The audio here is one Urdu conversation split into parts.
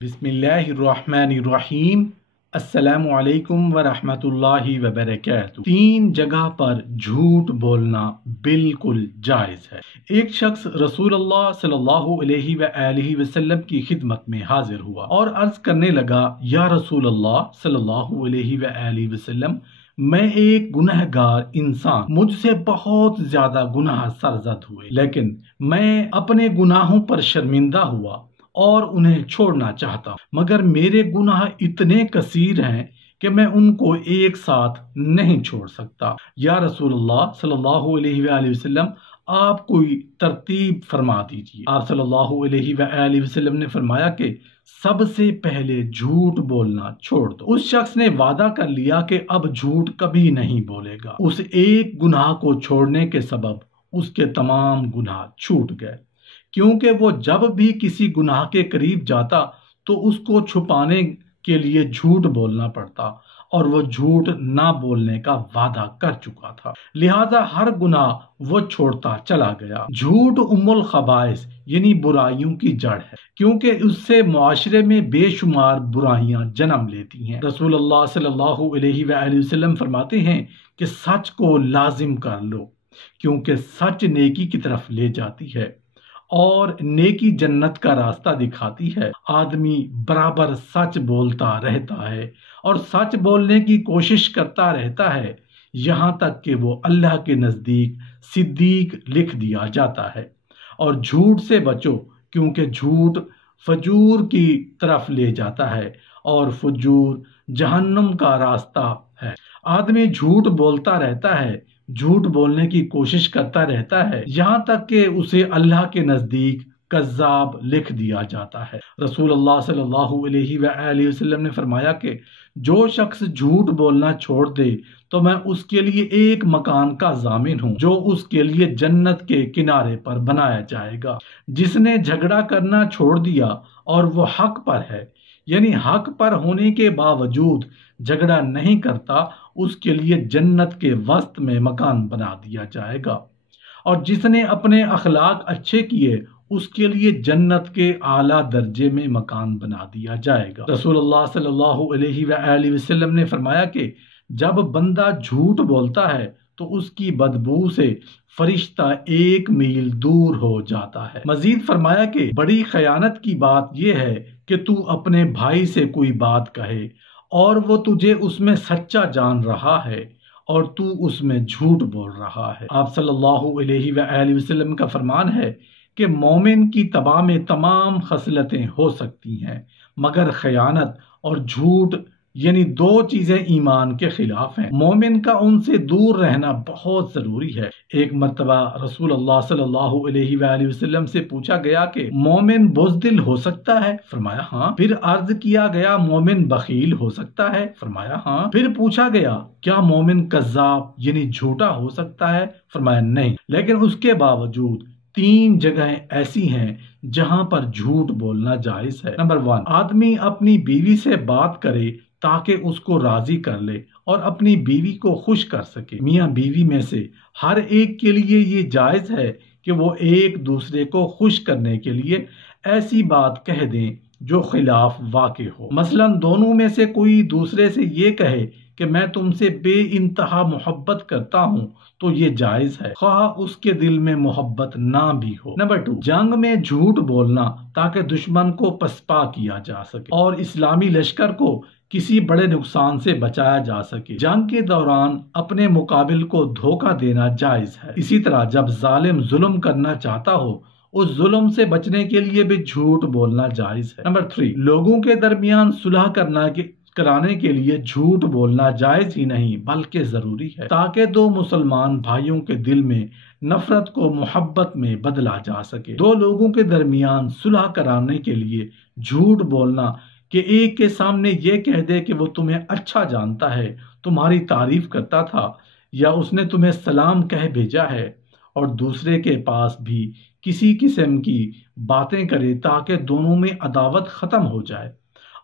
بسم اللہ الرحمن الرحیم۔ السلام علیکم ورحمۃ اللہ وبرکاتہ۔ 3 جگہ پر جھوٹ بولنا بالکل جائز ہے۔ ایک شخص رسول اللہ صلی اللہ علیہ وآلہ وسلم کی خدمت میں حاضر ہوا اور عرض کرنے لگا، یا رسول اللہ صلی اللہ علیہ وآلہ وسلم، میں ایک گنہگار انسان، مجھ سے بہت زیادہ گناہ سرزد ہوئے، لیکن میں اپنے گناہوں پر شرمندہ ہوا اور انہیں چھوڑنا چاہتا ہوں، مگر میرے گناہ اتنے کثیر ہیں کہ میں ان کو ایک ساتھ نہیں چھوڑ سکتا۔ یا رسول اللہ صلی اللہ علیہ وآلہ وسلم، آپ کوئی ترتیب فرما دیجیے۔ آپ صلی اللہ علیہ وآلہ وسلم نے فرمایا کہ سب سے پہلے جھوٹ بولنا چھوڑ دو۔ اس شخص نے وعدہ کر لیا کہ اب جھوٹ کبھی نہیں بولے گا۔ اس ایک گناہ کو چھوڑنے کے سبب اس کے تمام گناہ چھوٹ گئے، کیونکہ وہ جب بھی کسی گناہ کے قریب جاتا تو اس کو چھپانے کے لیے جھوٹ بولنا پڑتا، اور وہ جھوٹ نہ بولنے کا وعدہ کر چکا تھا، لہذا ہر گناہ وہ چھوڑتا چلا گیا۔ جھوٹ ام الخبائث یعنی برائیوں کی جڑ ہے، کیونکہ اس سے معاشرے میں بے شمار برائیاں جنم لیتی ہیں۔ رسول اللہ صلی اللہ علیہ وآلہ وسلم فرماتے ہیں کہ سچ کو لازم کر لو، کیونکہ سچ نیکی کی طرف لے جاتی ہے اور نیکی جنت کا راستہ دکھاتی ہے۔ آدمی برابر سچ بولتا رہتا ہے اور سچ بولنے کی کوشش کرتا رہتا ہے، یہاں تک کہ وہ اللہ کے نزدیک صدیق لکھ دیا جاتا ہے۔ اور جھوٹ سے بچو، کیونکہ جھوٹ فجور کی طرف لے جاتا ہے اور فجور جہنم کا راستہ ہے۔ آدمی جھوٹ بولتا رہتا ہے، جھوٹ بولنے کی کوشش کرتا رہتا ہے، یہاں تک کہ اسے اللہ کے نزدیک کذاب لکھ دیا جاتا ہے۔ رسول اللہ صلی اللہ علیہ وآلہ وسلم نے فرمایا کہ جو شخص جھوٹ بولنا چھوڑ دے تو میں اس کے لیے ایک مکان کا ضامن ہوں جو اس کے لیے جنت کے کنارے پر بنایا جائے گا۔ جس نے جھگڑا کرنا چھوڑ دیا اور وہ حق پر ہے، یعنی حق پر ہونے کے باوجود جھگڑا نہیں کرتا، اس کے لیے جنت کے وسط میں مکان بنا دیا جائے گا۔ اور جس نے اپنے اخلاق اچھے کیے، اس کے لیے جنت کے اعلیٰ درجے میں مکان بنا دیا جائے گا۔ رسول اللہ صلی اللہ علیہ وآلہ وسلم نے فرمایا کہ جب بندہ جھوٹ بولتا ہے تو اس کی بدبو سے فرشتہ 1 میل دور ہو جاتا ہے۔ مزید فرمایا کہ بڑی خیانت کی بات یہ ہے کہ تو اپنے بھائی سے کوئی بات کہے اور وہ تجھے اس میں سچا جان رہا ہے اور تو اس میں جھوٹ بول رہا ہے۔ آپ صلی اللہ علیہ وآلہ وسلم کا فرمان ہے کہ مومن کی طبع میں تمام خصلتیں ہو سکتی ہیں، مگر خیانت اور جھوٹ یعنی 2 چیزیں ایمان کے خلاف ہیں۔ مومن کا ان سے دور رہنا بہت ضروری ہے۔ ایک مرتبہ رسول اللہ صلی اللہ علیہ وآلہ وسلم سے پوچھا گیا کہ مومن بزدل ہو سکتا ہے؟ فرمایا ہاں۔ پھر عرض کیا گیا مومن بخیل ہو سکتا ہے؟ فرمایا ہاں۔ پھر پوچھا گیا کیا مومن کذاب یعنی جھوٹا ہو سکتا ہے؟ فرمایا نہیں، لیکن اس کے باوجود 3 جگہیں ایسی ہیں جہاں پر جھوٹ بولنا جائز ہے۔ نمبر 1، آدمی اپنی بیوی سے بات کرے تاکہ اس کو راضی کر لے اور اپنی بیوی کو خوش کر سکے۔ میاں بیوی میں سے ہر ایک کے لیے یہ جائز ہے کہ وہ ایک دوسرے کو خوش کرنے کے لیے ایسی بات کہہ دیں جو خلاف واقع ہو۔ مثلا دونوں میں سے کوئی دوسرے سے یہ کہے کہ میں تم سے بے انتہا محبت کرتا ہوں تو یہ جائز ہے، خواہ اس کے دل میں محبت نہ بھی ہو۔ نمبر 2، جنگ میں جھوٹ بولنا تاکہ دشمن کو پسپا کیا جا سکے اور اسلامی لشکر کو کسی بڑے نقصان سے بچایا جا سکے۔ جنگ کے دوران اپنے مقابل کو دھوکہ دینا جائز ہے۔ اسی طرح جب ظالم ظلم کرنا چاہتا ہو، اس ظلم سے بچنے کے لیے بھی جھوٹ بولنا جائز ہے۔ نمبر 3، لوگوں کے درمیان صلح کرانے کے لیے جھوٹ بولنا جائز ہی نہیں بلکہ ضروری ہے، تاکہ 2 مسلمان بھائیوں کے دل میں نفرت کو محبت میں بدلا جا سکے۔ 2 لوگوں کے درمیان صلح کرانے کے لیے جھوٹ بولنا کہ ایک کے سامنے یہ کہہ دے کہ وہ تمہیں اچھا جانتا ہے، تمہاری تعریف کرتا تھا، یا اس نے تمہیں سلام کہہ بھیجا ہے، اور دوسرے کے پاس بھی کسی قسم کی باتیں کرے تاکہ دونوں میں عداوت ختم ہو جائے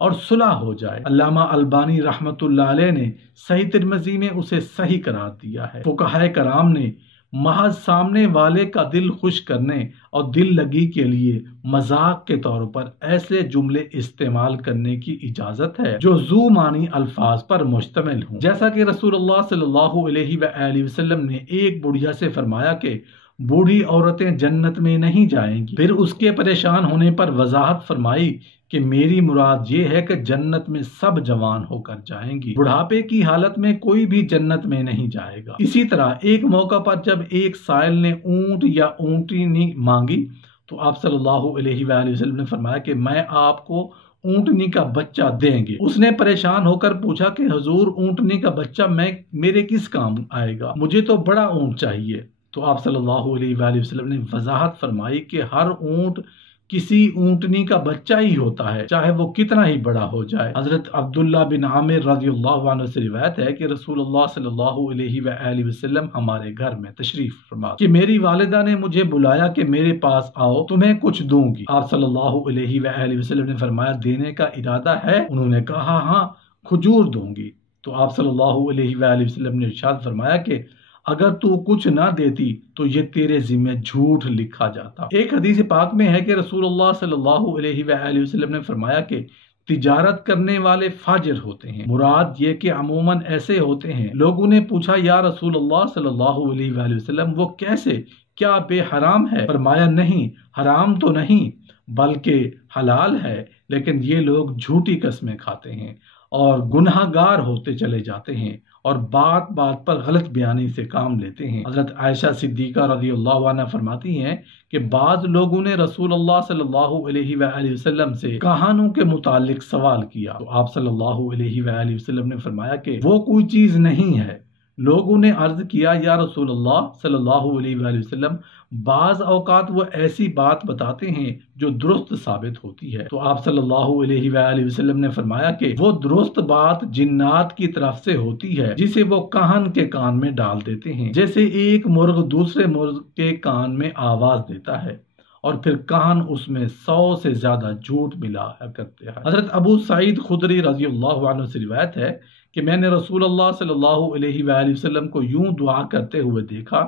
اور صلح ہو جائے۔ علامہ البانی رحمۃ اللہ علیہ نے صحیح ترمذی میں اسے صحیح قرار دیا ہے۔ فقہائے کرام نے محض سامنے والے کا دل خوش کرنے اور دل لگی کے لیے مذاق کے طور پر ایسے جملے استعمال کرنے کی اجازت ہے جو ذو معنی الفاظ پر مشتمل ہوں، جیسا کہ رسول اللہ صلی اللہ علیہ وآلہ وسلم نے ایک بڑھیا سے فرمایا کہ بوڑھی عورتیں جنت میں نہیں جائیں گی۔ پھر اس کے پریشان ہونے پر وضاحت فرمائی کہ میری مراد یہ ہے کہ جنت میں سب جوان ہو کر جائیں گی، بڑھاپے کی حالت میں کوئی بھی جنت میں نہیں جائے گا۔ اسی طرح ایک موقع پر جب ایک سائل نے اونٹ یا اونٹنی مانگی تو آپ صلی اللہ علیہ وآلہ وسلم نے فرمایا کہ میں آپ کو اونٹنی کا بچہ دیں گے۔ اس نے پریشان ہو کر پوچھا کہ حضور اونٹنی کا بچہ میرے کس کام آئے گا، مجھے تو بڑا اونٹ چاہیے۔ تو آپ صلی اللہ علیہ وآلہ وسلم نے وضاحت فرمائی کہ ہر اونٹ کسی اونٹنی کا بچہ ہی ہوتا ہے، چاہے وہ کتنا ہی بڑا ہو جائے۔ حضرت عبداللہ بن عامر رضی اللہ عنہ سے روایت ہے کہ رسول اللہ صلی اللہ علیہ وآلہ وسلم ہمارے گھر میں تشریف فرما کہ میری والدہ نے مجھے بلایا کہ میرے پاس آؤ، تمہیں کچھ دوں گی۔ آپ صلی اللہ علیہ وآلہ وسلم نے فرمایا دینے کا ارادہ ہے؟ انہوں نے کہا ہاں، کھجور دوں گی۔ تو آپ صلی اللہ علیہ وآلہ وسلم نے ارشاد فرمایا کہ اگر تو کچھ نہ دیتی تو یہ تیرے ذمہ جھوٹ لکھا جاتا۔ ایک حدیث پاک میں ہے کہ رسول اللہ صلی اللہ علیہ وآلہ وسلم نے فرمایا کہ تجارت کرنے والے فاجر ہوتے ہیں، مراد یہ کہ عموماً ایسے ہوتے ہیں۔ لوگوں نے پوچھا یا رسول اللہ صلی اللہ علیہ وآلہ وسلم وہ کیسے، کیا بے حرام ہے؟ فرمایا نہیں، حرام تو نہیں بلکہ حلال ہے، لیکن یہ لوگ جھوٹی قسمیں کھاتے ہیں اور گناہ گار ہوتے چلے جاتے ہیں اور بات بات پر غلط بیانی سے کام لیتے ہیں۔ حضرت عائشہ صدیقہ رضی اللہ عنہ فرماتی ہیں کہ بعض لوگوں نے رسول اللہ صلی اللہ علیہ وآلہ وسلم سے کہانوں کے متعلق سوال کیا تو آپ صلی اللہ علیہ وآلہ وسلم نے فرمایا کہ وہ کوئی چیز نہیں ہے۔ لوگوں نے عرض کیا یا رسول اللہ صلی اللہ علیہ وآلہ وسلم بعض اوقات وہ ایسی بات بتاتے ہیں جو درست ثابت ہوتی ہے تو آپ صلی اللہ علیہ وآلہ وسلم نے فرمایا کہ وہ درست بات جنات کی طرف سے ہوتی ہے جسے وہ کہن کے کان میں ڈال دیتے ہیں، جیسے ایک مرغ دوسرے مرغ کے کان میں آواز دیتا ہے اور پھر کہن اس میں 100 سے زیادہ جھوٹ ملا کرتے ہیں۔ حضرت ابو سعید خدری رضی اللہ عنہ سے روایت ہے کہ میں نے رسول اللہ صلی اللہ علیہ وآلہ وسلم کو یوں دعا کرتے ہوئے دیکھا،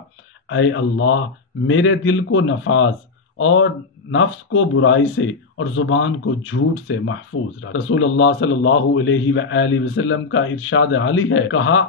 اے اللہ میرے دل کو نفاذ اور نفس کو برائی سے اور زبان کو جھوٹ سے محفوظ رکھ۔ رسول اللہ صلی اللہ علیہ وآلہ وسلم کا ارشاد عالی ہے، کہا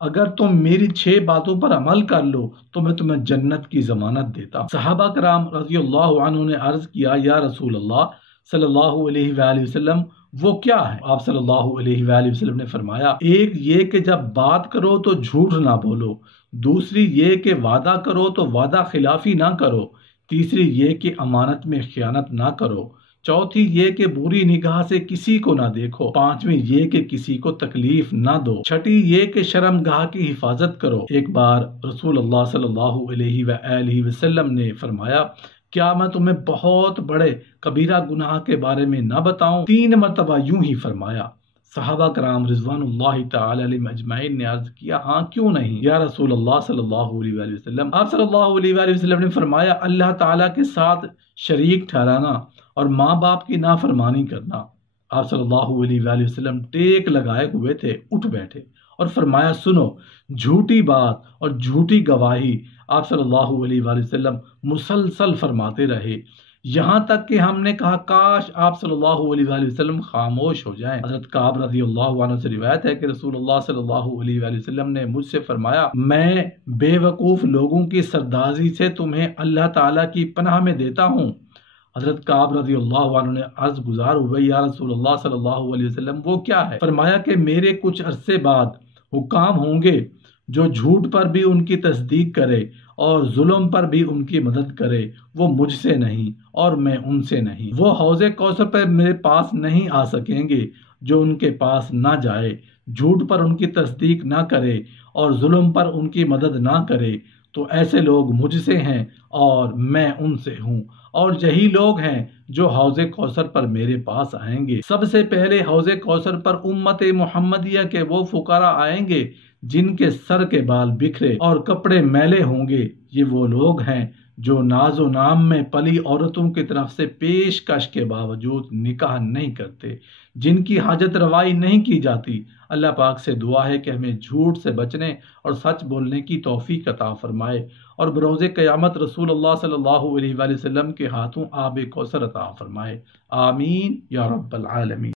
اگر تم میری 6 باتوں پر عمل کر لو تو میں تمہیں جنت کی ضمانت دیتا ہوں۔ صحابہ کرام رضی اللہ عنہ نے عرض کیا یا رسول اللہ صلی اللہ علیہ وآلہ وسلم وہ کیا ہے؟ آپ صلی اللہ علیہ وآلہ وسلم نے فرمایا ایک یہ کہ جب بات کرو تو جھوٹ نہ بولو، دوسری یہ کہ وعدہ کرو تو وعدہ خلافی نہ کرو، تیسری یہ کہ امانت میں خیانت نہ کرو، چوتھی یہ کہ بری نگاہ سے کسی کو نہ دیکھو، پانچویں یہ کہ کسی کو تکلیف نہ دو، چھٹی یہ کہ شرمگاہ کی حفاظت کرو۔ ایک بار رسول اللہ صلی اللہ علیہ وآلہ وسلم نے فرمایا کیا میں تمہیں بہت بڑے کبیرہ گناہ کے بارے میں نہ بتاؤں؟ 3 مرتبہ یوں ہی فرمایا۔ صحابہ کرام رضوان اللہ تعالی علیہم اجمعین نے عرض کیا ہاں کیوں نہیں یا رسول اللہ صلی اللہ علیہ وآلہ وسلم؟ آپ صلی اللہ علیہ وآلہ وسلم نے فرمایا اللہ تعالیٰ کے ساتھ شریک ٹھہرانا اور ماں باپ کی نافرمانی کرنا۔ آپ صلی اللہ علیہ وآلہ وسلم ٹیک لگائے ہوئے تھے، اٹھ بیٹھے اور فرمایا سنو، جھوٹی بات اور جھوٹی گواہی آپ صلی اللہ علیہ وآلہ وسلم مسلسل فرماتے رہے یہاں تک کہ ہم نے کہا کاش آپ صلی اللہ علیہ وآلہ وسلم خاموش ہو جائیں۔ حضرت کعب رضی اللہ عنہ سے روایت ہے کہ رسول اللہ صلی اللہ علیہ وآلہ وسلم نے مجھ سے فرمایا میں بے وقوف لوگوں کی سردازی سے تمہیں اللہ تعالیٰ کی پناہ میں دیتا ہوں۔ حضرت کعب رضی اللہ عنہ نے عرض گزار ہوئے یا رسول اللہ صلی اللہ علیہ وسلم وہ کیا ہے؟ فرمایا کہ میرے کچھ عرصے بعد حکام ہوں گے جو جھوٹ پر بھی ان کی تصدیق کرے اور ظلم پر بھی ان کی مدد کرے، وہ مجھ سے نہیں اور میں ان سے نہیں۔ وہ حوض کوثر پر میرے پاس نہیں آ سکیں گے جو ان کے پاس نہ جائے، جھوٹ پر ان کی تصدیق نہ کرے اور ظلم پر ان کی مدد نہ کرے، تو ایسے لوگ مجھ سے ہیں اور میں ان سے ہوں، اور یہی لوگ ہیں جو حوض کوثر پر میرے پاس آئیں گے۔ سب سے پہلے حوض کوثر پر امت محمدیہ کے وہ فقراء آئیں گے جن کے سر کے بال بکھرے اور کپڑے میلے ہوں گے، یہ وہ لوگ ہیں جو ناز و نام میں پلی عورتوں کی طرف سے پیشکش کے باوجود نکاح نہیں کرتے، جن کی حاجت روائی نہیں کی جاتی۔ اللہ پاک سے دعا ہے کہ ہمیں جھوٹ سے بچنے اور سچ بولنے کی توفیق عطا فرمائے، اور بروز قیامت رسول اللہ صلی اللہ علیہ وآلہ وسلم کے ہاتھوں آب کوثر عطا فرمائے۔ آمین یا رب العالمین۔